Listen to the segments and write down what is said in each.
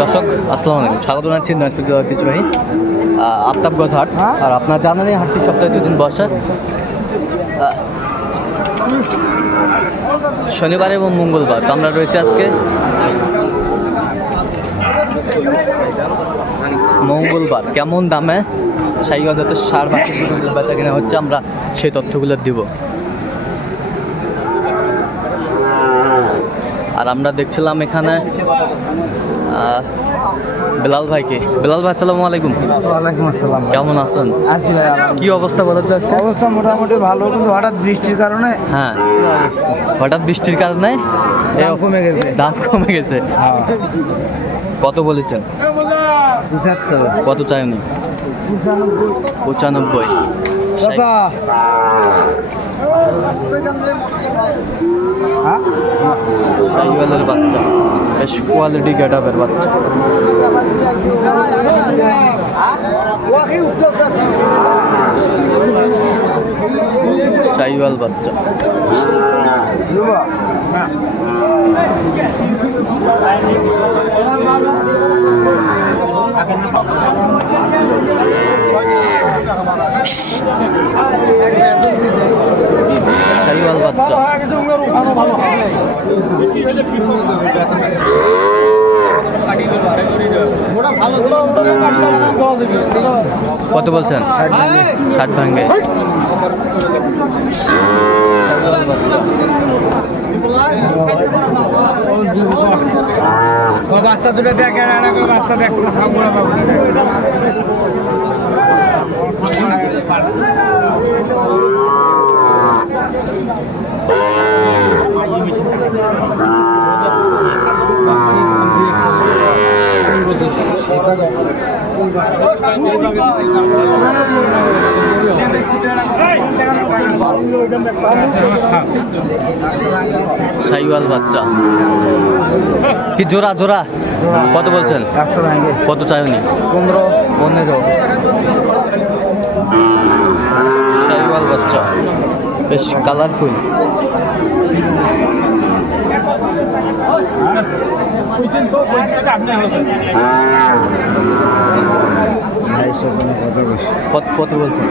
দর্শক আসসালামু আলাইকুম। স্বাগত জানাচ্ছি দিনাজপুর জেলার ঐতিহ্যবাহী আফতাবগঞ্জ হাট। আর আপনার জানা নেই হাটটি সপ্তাহে দুদিন বসে। শনিবার এবং মঙ্গলবার। তো আমরা রয়েছি আজকে মঙ্গলবার। কেমন দামে সাইগঞ্জ সার বাকি বেচা কিনা হচ্ছে আমরা সেই তথ্যগুলো দিব। আর আমরা দেখছিলাম এখানে বেলাল ভাইকে। বেলাল ভাই আসসালামু আলাইকুম। ওয়ালাইকুম আসসালাম কেমন আছেন? আছি ভাই কি অবস্থা বলেন তো অবস্থা মোটামুটি ভালো কিন্তু হঠাৎ বৃষ্টির কারণে হ্যাঁ। হঠাৎ বৃষ্টির কারণে দাম কমে গেছে। দাম কমে গেছে। হ্যাঁ। কত বলেছেন? পঁচাত্তর। কত চাইনি পঁচানব্বই। সাইওয়ালের বাচ্চা। বেশ কোয়ালিটি গেটাপের বাচ্চা। সাইওয়াল বাচ্চা। কত বলছেন? ষাট ভাঙ্গে বাচ্চা দুটো দেখ বাচ্চা দেখ। সাইওয়াল বাচ্চা। কি জোড়া জোড়া? কত বলছেন? একশো কত চাইনি পনেরো। পনেরো সাইওয়াল বাচ্চা বেশ কালারফুল কত কত বলছেন?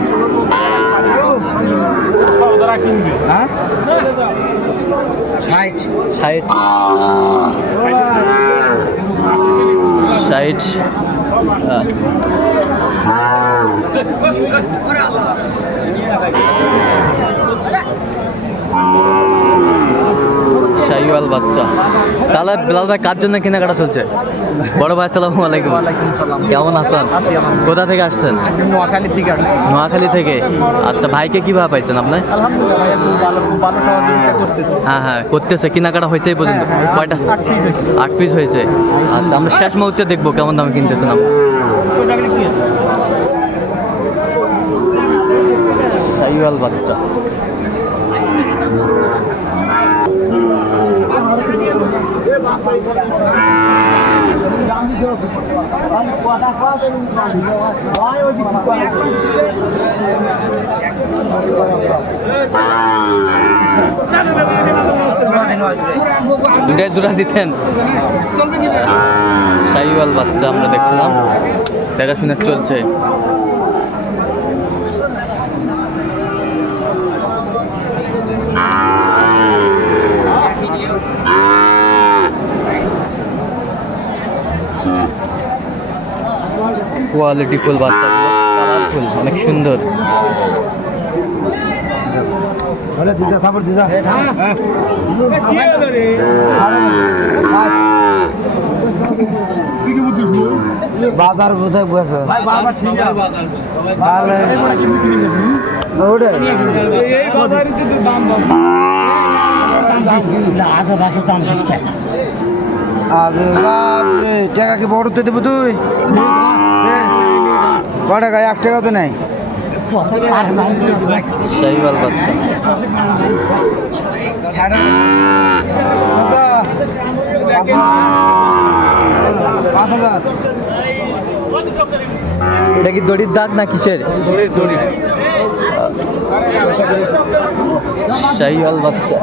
ষাট। ষাট। ষাট। হ্যাঁ। শাহিওয়াল বাচ্চা। তাহলে বিলাল ভাই, কার জন্য কেনাকাটা চলছে? বড় ভাই, আসসালামু আলাইকুম। কেমন আছেন? কোথা থেকে আসছেন? নোয়াখালী থেকে। নোয়াখালী থেকে আচ্ছা ভাইকে কীভাবে পাইছেন আপনি? হ্যাঁ হ্যাঁ করতেছে। কেনাকাটা হয়েছে এই পর্যন্ত? কয়টা? আট পিস হয়েছে। আচ্ছা আমরা শেষ মুহূর্তে দেখব কেমন দামে কিনতেছেন আমরা সাইওয়াল বাচ্চা। দুটাই দিতেন। সাইওয়াল বাচ্চা আমরা দেখছিলাম। দেখাশোনা চলছে। কোয়ালিটি ফুল বাচ্চাগুলো কালারফুল অনেক সুন্দর। দিদা বাজার কোথায় বসে আরে টাকা কি বড় তো দেবো তুই। ক এক টাকা তো নেই। বাচ্চা। এটা কি দড়ির দাগ না কিসের? শাহিওয়াল বাচ্চা।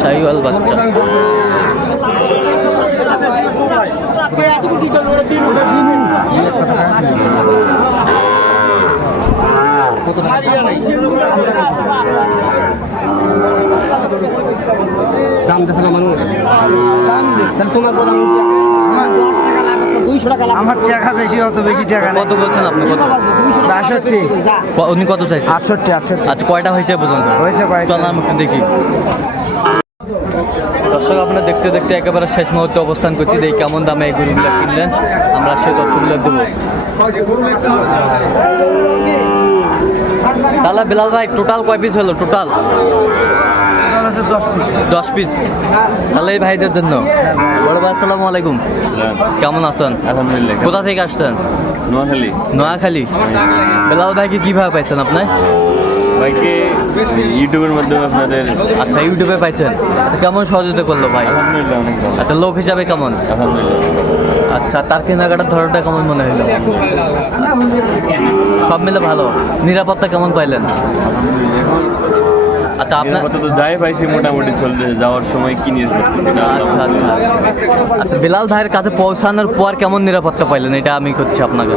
শাহিওয়াল বাচ্চা দাম দিচ্ছে না মানুষ দাম দে তাহলে তোমার প্রধান দুইশো টাকা আমার টাকা বেশি অত বেশি টাকা কত বলছেন আপনি কত? বাষট্টি। উনি কত চাইছেন? আটষট্টি আটষট্টি। আচ্ছা কয়টা হয়েছে পর্যন্ত? হয়েছে। চল আমি একটু দেখি। দর্শক আপনারা দেখতে দেখতে একেবারে শেষ মুহূর্তে অবস্থান করছি। দেখি কেমন দামে এই গরুগুলো কিনলেন। আমরা সেই তথ্যগুলো দেবো। তাহলে বিলাল ভাই টোটাল কয় পিস হলো? টোটাল দশ মিনিট দশ পিস। তাহলে এই ভাইদের জন্য। বড় ভাই আসসালামু আলাইকুম। কেমন আছেন? আলহামদুলিল্লাহ কোথা থেকে আসছেন? নোয়াখালী। নোয়াখালী। বেলাল ভাইকে কীভাবে পাইছেন আপনি? ভাইকে ইউটিউবের মাধ্যমে আপনাদের আচ্ছা ইউটিউবে পাইছেন। আচ্ছা কেমন সহযোগিতা করল ভাই? আলহামদুলিল্লাহ অনেক আচ্ছা লোক হিসাবে কেমন? আলহামদুলিল্লাহ। আচ্ছা তার কেনাকাটার ধরনটা কেমন মনে হইল? সব মিলে ভালো। নিরাপত্তা কেমন পাইলেন? আচ্ছা আপনার তো যাই পাইছি মোটামুটি চলতে যাওয়ার সময় কিনে আচ্ছা আচ্ছা। আচ্ছা বিলাল ভাইয়ের কাছে পৌঁছানোর পর কেমন নিরাপত্তা পাইলেন? এটা আমি করছি আপনাকে।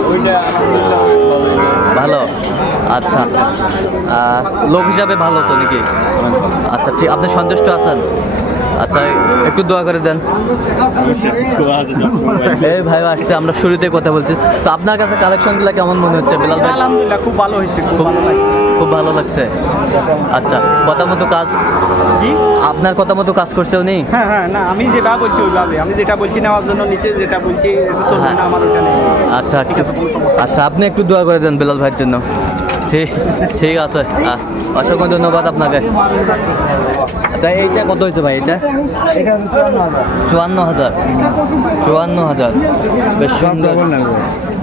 ভালো? আচ্ছা। লোক হিসাবে ভালো তো নাকি? আচ্ছা ঠিক আপনি সন্তুষ্ট আছেন? আচ্ছা একটু দোয়া করে দেন। এই ভাই আসছে আমরা শুরুতে কথা বলছি। তো আপনার কাছে কালেকশনগুলো কেমন মনে হচ্ছে? বিলাল ভাই? আলহামদুলিল্লাহ খুব ভালো হয়েছে খুব খুব ভালো লাগছে। খুব ভালো লাগছে? আচ্ছা কথা মতো কাজ? কি আপনার কথা মতো কাজ করছে উনি? হ্যাঁ হ্যাঁ না আমি যেটা বলছি ওইভাবে। আমি যেটা বলছি নেওয়ার জন্য নিচে যেটা বলছি না আমার ওইটা নেই। আচ্ছা আচ্ছা আপনি একটু দোয়া করে দেন বিলাল ভাইয়ের জন্য। ঠিক ঠিক আছে। অসংখ্য ধন্যবাদ আপনাকে। আচ্ছা এইটা কত হয়েছে ভাই এটা? এটা চুয়ান্ন হাজার। চুয়ান্ন হাজার। বেশ সুন্দর।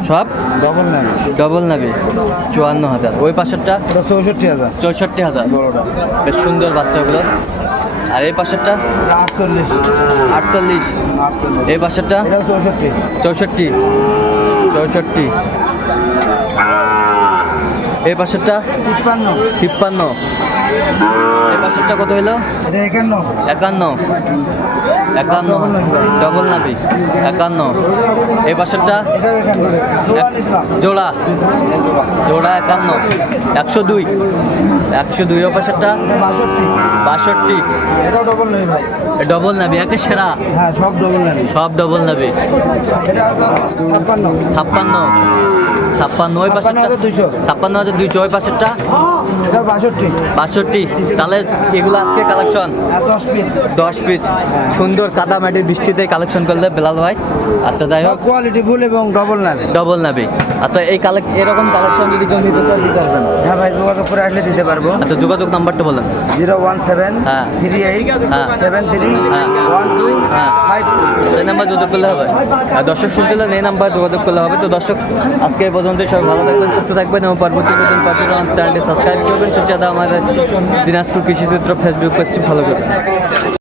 সব? ডবল নেবে। ডবল নেবে। চুয়ান্ন হাজার। ওই পাশেরটা? চৌষট্টি হাজার। চৌষট্টি হাজার। বড়টা। বেশ সুন্দর বাচ্চাগুলো। আর এই পাশেরটা? আটচল্লিশ। আটচল্লিশ। আটচল্লিশ। এই পাশেরটা? চৌষট্টি। চৌষট্টি। চৌষট্টি। এই পাশেরটা? তিপ্পান্ন। তিপ্পান্ন। পাশেরটা কত হইল? একান্ন। একান্ন। একান্ন। ডবল নাবি। একান্ন। এই পাশেরটা জোড়া জোড়া। একান্ন। একশো দুই। একশো দুই বাষট্টি। বাষট্টি। ডবল নেবে ভাই। নাবি একে সেরা? হ্যাঁ সব ডবল নেবে। সব ডবল নাবি। ছাপ্পান্ন। ছাপ্পান্ন ছাপ্পান্ন ওই ছাপ্পান্ন দুইশো। ছাপ্পান্ন হাজার দুইশো ওই পাশেরটা? বাষট্টি। বাষট্টি। তাহলে এগুলো আজকে কালেকশন দশ পিস সুন্দর কাদা মাটির বৃষ্টিতে কালেকশন করলে বেলাল ভাই। আচ্ছা যাই হোক। কোয়ালিটি ফুল এবং ডবল নেবে। ডবল নাবি। আচ্ছা এই কালেক্ট এরকম কালেকশন যদি কেউ নিতে চান দিতে পারবেন। হ্যাঁ ভাই যোগাযোগ করে আসলে দিতে পারব। আচ্ছা যোগাযোগ নাম্বারটা বলেন। জিরো ওয়ান সেভেন হ্যাঁ। থ্রি এইট হ্যাঁ। সেভেন থ্রি হ্যাঁ। ওয়ান টু হ্যাঁ। ফাইভ এই নাম্বার যোগাযোগ করলে হবে। আর দর্শক শুনছিলেন এই নাম্বার যোগাযোগ করলে হবে। তো দর্শক আজকে পর্যন্ত সবাই ভালো থাকবেন, সুস্থ থাকবেন এবং পরবর্তী পর্যন্ত পাঠিয়ে চ্যানেলটি সাবস্ক্রাইব করবেন। সেটা আমাদের দিনাজপুর কৃষি চিত্র ফেসবুক পেজটি ফলো করবেন।